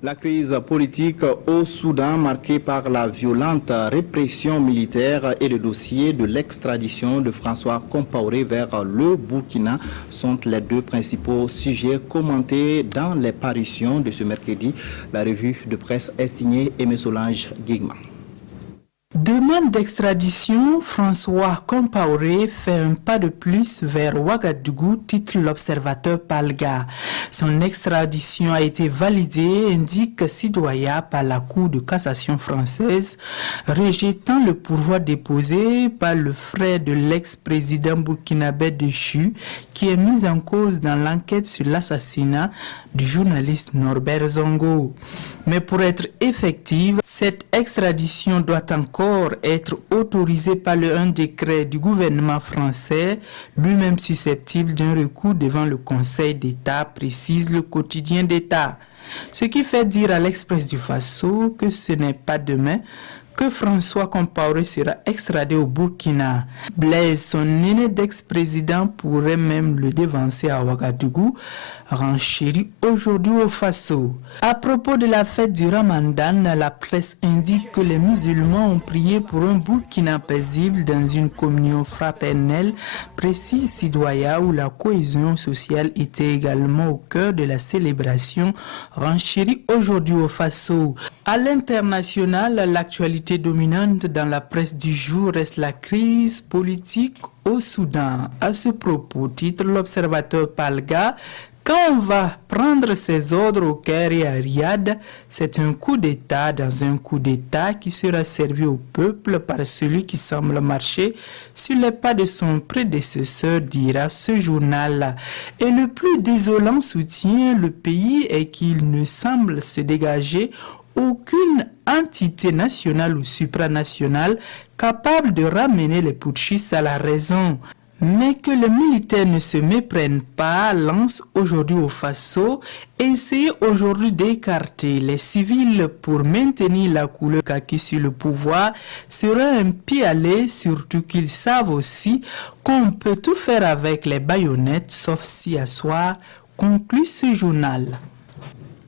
La crise politique au Soudan, marquée par la violente répression militaire et le dossier de l'extradition de François Compaoré vers le Burkina, sont les deux principaux sujets commentés dans les parutions de ce mercredi. La revue de presse est signée Aimé Solange Guigman. Demande d'extradition, François Compaoré fait un pas de plus vers Ouagadougou, titre l'observateur Palga. Son extradition a été validée, indique Sidoya par la Cour de cassation française, rejetant le pourvoi déposé par le frère de l'ex-président burkinabé déchu, qui est mis en cause dans l'enquête sur l'assassinat du journaliste Norbert Zongo. Mais pour être effective, cette extradition doit encore être autorisée par un décret du gouvernement français, lui-même susceptible d'un recours devant le Conseil d'État, précise le quotidien d'État. Ce qui fait dire à l'Express du Faso que ce n'est pas demain que François Compaoré sera extradé au Burkina. Blaise, son aîné d'ex-président, pourrait même le devancer à Ouagadougou, renchérit aujourd'hui au Faso. À propos de la fête du Ramadan, la presse indique que les musulmans ont prié pour un Burkina paisible dans une communion fraternelle, précise Sidoya, où la cohésion sociale était également au cœur de la célébration, renchérit aujourd'hui au Faso. À l'international, l'actualité dominante dans la presse du jour reste la crise politique au Soudan. À ce propos, titre l'observateur Palga, quand on va prendre ses ordres au Caire et à Riyad, c'est un coup d'État dans un coup d'État qui sera servi au peuple par celui qui semble marcher sur les pas de son prédécesseur, dira ce journal. Et le plus désolant soutien le pays est qu'il ne semble se dégager aucune entité nationale ou supranationale capable de ramener les putschistes à la raison. Mais que les militaires ne se méprennent pas, lance aujourd'hui au Faso, essayer aujourd'hui d'écarter les civils pour maintenir la couleur kaki sur le pouvoir sera un pis-aller, surtout qu'ils savent aussi qu'on peut tout faire avec les baïonnettes, sauf si à soi, conclut ce journal.